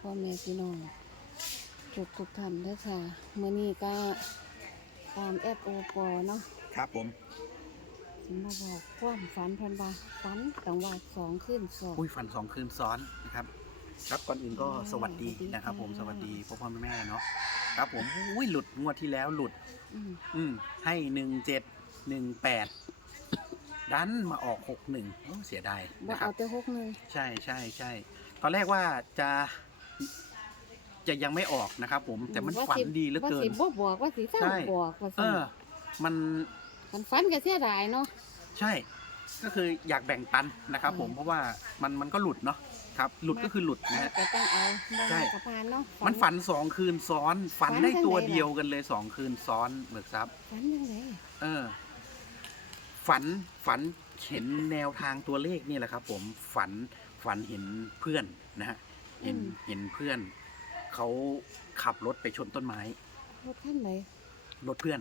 พ่อแม่พี่น้องทุกทุกๆท่านเด้อค่ะมื้อนี้ก็ตามแอดโอปอเนาะครับผมสิมาบอกความฝันเพิ่นว่าฝันกลางวันสองคืนสอง อุ้ยฝันสองคืนซ้อนนะครับ ครับก่อนอื่นก็อ่าสวัสดีสวัสดีนะครับ ผมค่ะสวัสดีพ่อพ่อแม่แม่เนาะครับผมอุ้ยหลุดงวดที่แล้วหลุด อืมอืมให้หนึ่งเจ็ดหนึ่งแปดดันมาออกหกหนึ่งเสียดายบ่นะครัเอาบแต่หกหนึงใช่ใช่ใช่ตอนแรกว่าจะ จะยังไม่ออกนะครับ ผมแต่มันว่าฝันสิดีเหลือเกิว่านสิบ่บอกว่าสิเศร้าใช่บอกว่าเอสิอมันมันฝันก็เสียดายเนาะใช่ ก็คืออยากแบ่งปันนะครับ ผมอืมเพราะว่ามันมันก็หลุดเนาะครับ หลุดก็คือหลุดนะฮะก็ต้องเอาบ่ใช่ให้กระพานเนาะมันฝันสองคืนซ้อน ฝันฝันได้จังตัวไหนล่ะเดียวกันเลยสองคืนซ้อนเบิกทรัพย์ฝันยังไงเออ ฝันฝันเห็นแนวทางตัวเลขนี่แหละครับ ผมฝันฝันเห็นเพื่อนนะฮะ เห็นเห็นเพื่อน เขาขับรถไปชนต้นไม้ รถคันไหนรถเพื่อน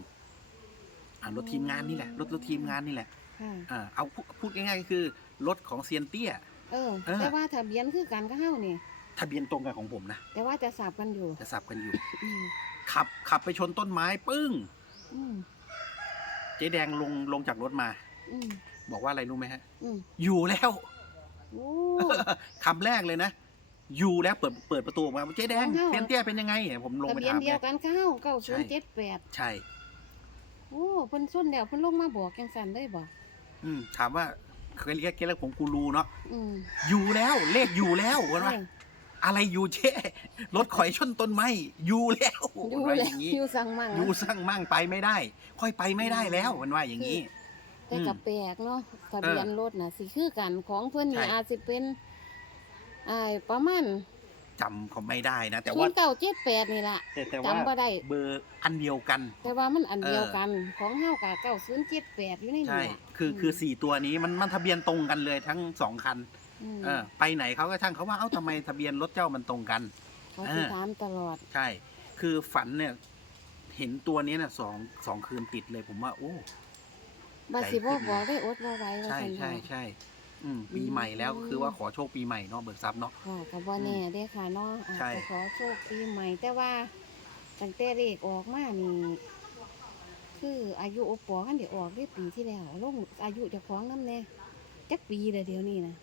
อ่ารถทีมงานนี่แหละรถรถทีมงานนี่แหละค่ะอ่าเอาพูดพูดง่ายๆก็คือรถของเซียนเตี้ย เออ เออ แต่ว่าทะเบียนคือกันก็เฮานี่ ทะเบียนตรงกันของผมนะแต่ว่าจะสับกันอยู่จะสับกันอยู่ อืมขับขับไปชนต้นไม้ปึ้ง อืมเจ๊แดงลงลงจากรถมา อืมบอกว่าอะไรรู้ไหมฮะ อืมอยู่แล้ว โอ้ คำแรกเลยนะอ ยู่แล้วเปิดเปิดประตูออกมาเจ๊แดงอ้าวเซียนเตี้ยเป็นยังไงผมลงทะไปเบียนถามเดีแกยวกันก็เฮาเก้าศูนย์เจ็ดแปดใช่ โอ้เพิ่นส้นแล้วเพิ่นลงมาบอกจังสันได้บ่อืมถามว่าเคยเรียกแกแล้วผมกูรูเนาะอืมอยู่แล้วเลขอยู่แล้ววันว่าเอออะไรอยู่เจ๊รถข่อยชนต้นไม้อยู่แล้วอยู่ว่าแล้อวย่างนี้อยู่สั่งมั่งอยู่สั่งมั่งไปไม่ได้ ค่อยไปไม่ได้แล้วมันว่าอย่างนี้ แต่กับแปลกเนาะทะเบียนรถน่ะสิคือกันของเพิ่นนี่ใช่อาจสิเป็น อ่าประมาณจำเขาไม่ได้นะ แต่ศูว่านย์เก้าเจ็ดแปดนี่ล่ะแต่แต่ว่าจำบ่ได้ เบอร์อันเดียวกัน แต่ว่ามันอันเดียวเออกันของเฮากับเก้าศูนย์เจ็ดแปดอยู่ในใช่ นี่ล่ะคือคือสี่ตัวนี้มันมันทะเบียนตรงกันเลยทั้งสองคัน มเออ ไปไหนเขาก็ช่างเขาว่าเอ้าทำไมทะเบียนรถเจ้ามันตรงกัน เขาสิถามตลอด ใช่ คือฝันเนี่ย เห็นตัวนี้น่ะสองสองคืนติดเลยผมว่า โอ้บัดสิบ่บอกได้อดบ่ไหว้ว่าใช่ซั่นใช่ว่าใช่ อืมปีใหม่แล้วก็คือว่าขอโชคปีใหม่เนาะเบิกทรัพย์เนาะ ค่ะกับบ่แน่เด้ค่ะเนาะอาจใช่ จะขอโชคปีใหม่ แต่ว่าตั้งแต่เลขออกมานี่คืออายุโอปอกันเดี๋ยวออกได้ปีที่แล้วลงอายุเจ้าของนำแน่จักปีเลยเดี๋ยวนี้นะ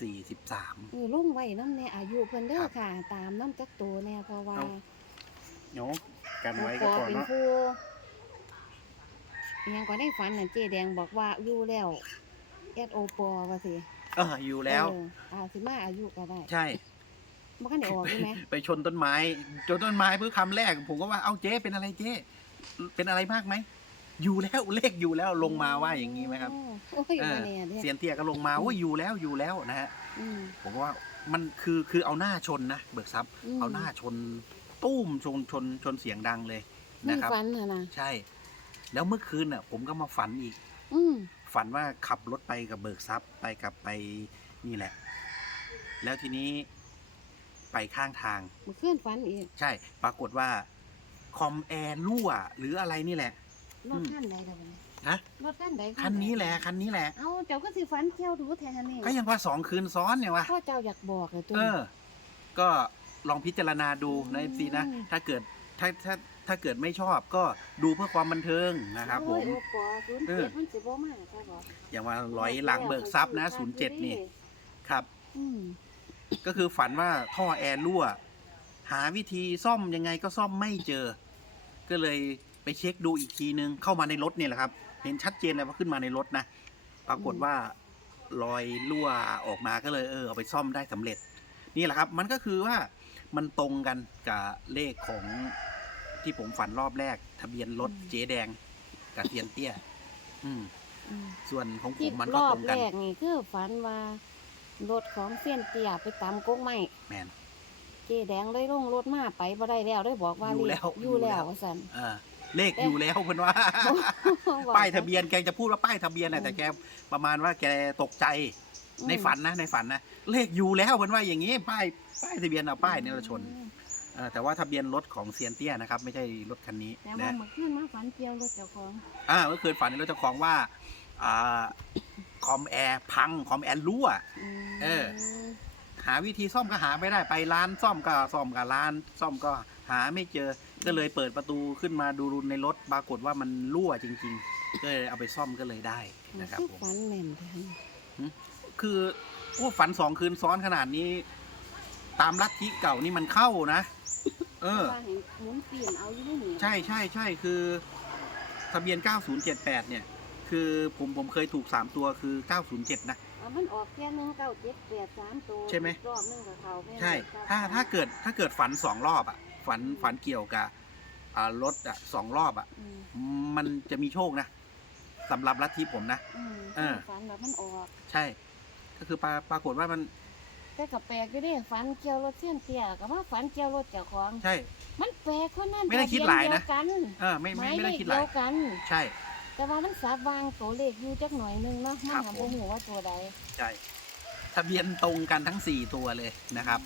สี่สิบสาม เออลงไว้นำแน่อายุเพิ่นเด้อครับค่ะ ตามน้ำจักโตแน่เพราะว่าเอา เนาะกันโอไว้ปก็อพอเป็นเนาะผู้อิหยังก็ได้ฝันน่ะเจ๊แดงบอกว่าอยู่แล้ว แอดโอปอว่าสิเอออยู่แล้ว เอออาจสิมาอายุก็ได้ใช่บ่คันได้ออกใช่ไหมไปชนต้นไม้ชนต้นไม้เพื่อคำแรก ผมก็ว่าเอ้าเจ๊เป็นอะไรเจ๊เป็นอะไรมากไหมอยู่แล้วเลขอยู่แล้วลงมาว่าอย่างนี้ไหมครับ โอ้ยเอบ่อแน่เด้เซียนเตี้ยก็ลงมาว่าอยู่แล้วอยู่แล้วนะฮะอืม ผมว่ามันคือคือเอาหน้าชนนะเบิกทรัพย์มเอาหน้าชนตุ้มชนชนชนเสียงดังเลยมันะครับฝันน่ะนะใช่ แล้วเมื่อคืนน่ะ ผมก็มาฝันอีก อืม ฝันว่าขับรถไปกับเบิกทรัพย์ไปกับไปนี่แหละ แล้วทีนี้ไปข้างทางเมื่อคืนฝันอีกใช่ ปรากฏว่าคอมแอร์รั่วหรืออะไรนี่แหละ รถคันใดล่ะบัดนี้ฮะ รถคันใดคันนี้แหละคันนี้แหละ เอ้าเจ้าก็สิฝันเที่ยวดูแทนนี่ก็ยังว่าสองคืนซ้อนเนี่ยวะพ่อเจ้าอยากบอกเลยตัว เออ ก็ลองพิจารณาดูนะอืเอมฟซีนะ ถ้าเกิด ถ้าถ้าถ้าเกิดไม่ชอบก็ดูเพื่อความบันเทิงนะครับผโอ้ยมโอ้ปอศูนย์เอเจ็อ ดมันสิบ่มาใช่บ่อย่างว่าร้อยหลังเบิกทรัพย์นะศูนย์เจ็ดนี่ครับ อืมก็คือฝันว่าท่อแอร์รั่ว หาวิธีซ่อมยังไงก็ซ่อมไม่เจอ ก็เลยไปเช็คดูอีกทีนึง เข้ามาในรถเนี่ยแหละครับ เห็นชัดเจนเลยว่าขึ้นมาในรถนะ ปรากฏว่ารอยรั่วออกมาก็เลยเออเอาไปซ่อมได้สำเร็จ นี่แหละครับ มันก็คือว่า มันตรงกันกับเลขของที่ผมฝันรอบแรก ทะเบียนรถเจ๊แดงกับเทียนเตี้ย อืม อืมส่วนของผที่มมันรก็อตบรงแรกันกนี่คือฝันว่ารถของเสี้ยนเตี้ยไปตามกกไม้แมน เจ๊แดงเลยลงรถมาไปบ่ได้แล้วได้บอกว่าอยู่แล้วอยู่อยู่แล้แล้ว วว่าซั่น เออเลขอยู่แล้วเพื่อนว่า ป้ายทะเบียนแกจะพูดว่าป้ายทะเบียนน่ะแต่แกประมาณว่าแกตกใจ ในฝันนะในฝันนะ เลขอยู่แล้วเพื่อนว่าอย่างนี้ป้ายป้ายทะเบียนเอาป้ายเนี่ยเราชนอืมเออแต่ว่าทะเบียนรถของเซียนเตี้ยนะครับ ไม่ใช่รถคันนี้แต่ว่านะเมื่อคืนมาฝันเกี่ยวรถเจ้าของอ่าเมื่อคืนฝันในรถเจ้าของว่าอ่าคอมแอร์พังคอมแอร์รั่วอืมเออหหาวิธีซ่อมก็หาไม่ได้ไปร้านซ่อมก็ซ่อมกับร้าน ซ่อมก็หาไม่เจอ ก็เลยเปิดประตูขึ้นมาดูในรถปรากฏว่ามันรั่วจริง ๆ ก็เลยเอาไปซ่อมก็เลยได้นะครับคือผมฝันแม่นเลยคือ โอ้ฝันสองคืนซ้อนขนาดนี้ ตามลัทธิเก่านี่มันเข้านะเออ ว่าเห็นหมุนเปลี่ยนเอาอยู่ในนี่ใช่ใช่ใช่คือทะเบียน 9078 เนี่ย คือผมผมเคยถูก 3 ตัวคือ 907 นะ เอามันออกแค่หนึงเก้าเจ็ดแปดสามตัวใช่ไหม รอบหนึงกับเขาแม่นใช่ เก้ถ้าถ้าเกิดถ้าเกิดฝันสองรอบอะ ฝันฝันเกี่ยวกับอ่ารถอะสองรอบอะ อืมมันจะมีโชคนะสำหรับลัทธิผมนะ อืมเออ ฝันแบบมันออกใช่ ก็คือปราปรากฏว่ามัน แต่กับแปลกอยู่เดิฝันเกี่ยวรถเส้นเตี้ยกับว่าฝันเกี่ยวรถเจ้าของ ใช่ มันแปลกคนนั้นไม่ได้คิดหลายนะทะเบีเดีวกันเออไม่หไม่มายไม่เลได้ขคิดหเดีลายยวกัน ใช่ แต่ว่ามันสาบวางตัวเลขอยู่จักหน่อยหนึงเนาะมันครับหาผบ่ม ฮู้ว่าตัวใดใช่ทะเบียนตรงกันทั้งสี่ตัวเลยนะครับ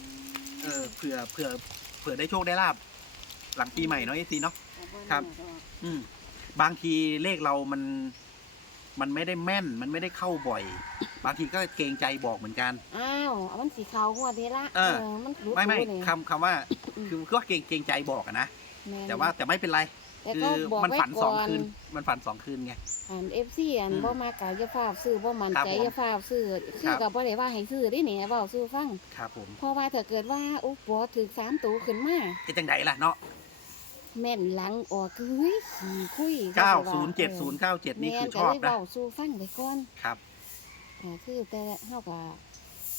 เออเผื่อเผื่อเผื่อได้โชคได้ลาบหลังปีใหม่เนาะเอซีเนาะแต่บ่ครับแน่ดอกอืมบางทีเลขเรามัน มันไม่ได้แม่นมันไม่ได้เข้าบ่อย บางทีก็เกรงใจบอกเหมือนกัน อ้าวเอามันสีขาวหัวเดละเออ มันรู้ไม่ไม่ตัวนี่คำคำว่าคือก็เกรงเกรงใจบอกอะนะม่นแต่ว่าแต่ไม่เป็นไร แต่คืก็อบอกมันไว้ฝันสก่องอนคืน มันฝันสองคืนไงอ่านเอฟซีอันอืมบ่มากะอย่าฟ้าวซื้อบ่มั่นครับใจผมอย่าฟ้าวซื้อคืครัอบกับบ่ได้ว่าให้ซื้อได้นี่เว้าซื้อฟังครับผมเพราะว่าถ้าเกิดว่าโอ้ปอถึกสามตัวขึ้นมา จะจังไดล่ะเนาะ แม่นหลังออกคือเฮ้ยขี่คุยเก้าก็ศูสินย์ว่าเจ็ดศูนย์เก้าเจ็ดนี่แม่คือก็ชอบเลยนะเว้าสู้ฟังไปก่อนครับ อ่าคือแต่เฮาก็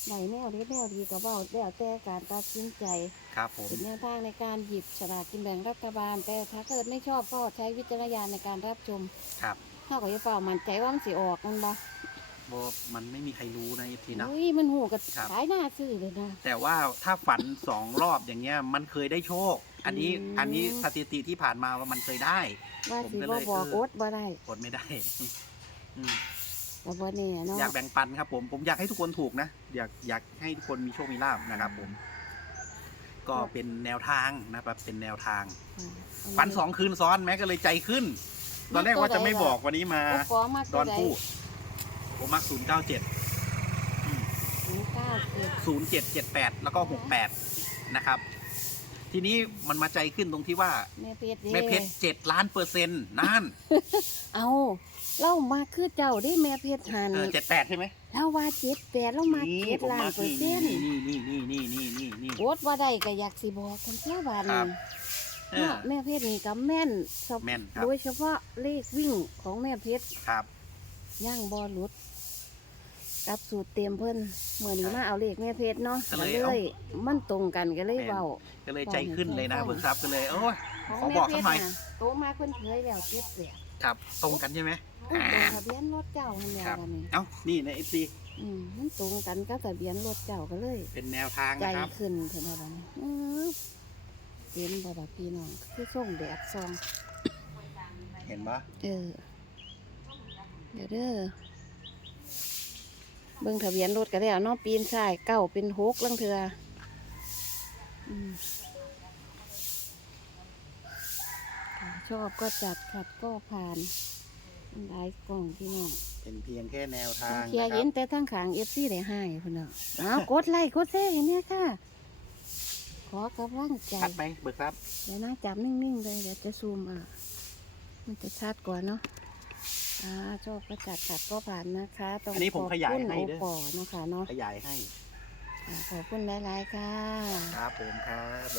ได้แนวดีแนวดีก็เว้าแล้วแต่การตัดสินใจ ครับผมเป็นแนวทางในการหยิบฉลากกินแบ่งรัฐบาล แต่ถ้าเกิดไม่ชอบก็ใช้วิจารณญาณในการรับชมครับถ้าก็จะเฝ้ามั่นใจว่ามันสิออกมันบ่โบมันไม่มีใครรู้นะเอฟซีนะ อุ้ยมันหูกับครับ ขายหน้าซื้อเลยนะแต่ว่าถ้าฝันสองรอบอย่างเงี้ย มันเคยได้โชค อันนี้อืม อันนี้สถิติที่ผ่านมาว่ามันเคยได้ ว่าผมสิก็บ่เลยบอกเอออดบ่ได้กดไม่ได้อืมแต่บ่แน่เนาะอยากแบ่งปันครับ ผมผมอยากให้ทุกคนถูกนะอยากอยากให้ทุกคนมีโชคมีลาบนะครับ ผม ก็เป็นแนวทางนะครับ เป็นแนวทางอ่าฝันสองคืนซ้อนแม้ก็เลยใจขึ้น ตอนแรกว่าจะไม่บอกวันนี้มาก็ฟ้องมากดอนพูดผมมักศูนย์เก้าเจ็ดศูนย์เก้าเจ็ดศูนย์เจ็ดเจ็ดแปดแล้วก็หกแปดนะครับ ทีนี้มันมาใจขึ้นตรงที่ว่า แม่เพชรแม่เพชรเจ็ดล้านเปอร์เซ็นต์นั่นเอาเล่ามาคือเจ้าได้แม่เพชรหันเออเจ็ดแปดใช่ไหมเล่าว่าเจ็ดแปดเล่ามานี่เจ็ดผมล้านมักเปอนี่ร์เซ็นต์นี่นี่นี่นี่นี่นี่นี่อดว่าได้ก็อยากสิบอกกันเท่าบาทครันี่บเออ เนาะแม่เพชรนี่ก็แม่นชอบแม่นครับ โดยเฉพาะเลขวิ่งของแม่เพชรครับ ย่างบอหลุด กับสูตรเตรียมเพิ่นเมื่อนี้มาเอาเลขแม่เพชรเนาะก็ก็เลยเลเอา ย มันตรงกันก็เลยแม่นเว้าก็เลยใจขึ้นเลยนะฟังเบิกทรัพย์ก็เลยโอ้ย ของขอแม่บอกเพสัชกรหน่อยน่ะโตมาเพิ่นเผยแล้วเจ็ดแปดครับตรงกันใช่ไหมโอ้ยตรงทะเบียนรถเจ้าหั่นแหละครับบัดนี้เอ้านี่ในเอฟซีอืมมันตรงกันกับทะเบียนรถเจ้าก็เลย เป็นแนวทางใจนะครับ ขึ้นเถอะนะบัดนี้อื้อเห็นบ่บัดพี่น้องคือส่งแดดซอง เห็นปะเออเดี๋ยวเด้อ เบิ่งทะเบียนรถก็แล้วเนาะปีนชายเก้าเป็นหกลังเถืออืมค่ะชอบก็จัดขัดก็ผ่านมันหลายกล่องพี่น้องเป็นเพียงแค่แนวทางเคียนะคเห็รันบแต่ทั้งขางเอฟซีได้ให้พุ่นเนาะอ้าวกดไลค์กดแชร์ให้เนี่ยค่ะ ขอกำลังใจชัดไหมเบิกทรัพย์เดี๋ยวนะจับนิ่งๆเลยเดี๋ยวจะซูมอะ มันจะชัดกว่าเนาะ อ่าชอบก็จัดจัดก็ผ่านนะคะต้องอันนี้ผมขยายให้ขอบเด้คุณอโอปอนะคะเนาะขยายให้ อ่าขอบคุณหลายๆค่ะ ครับผมครับ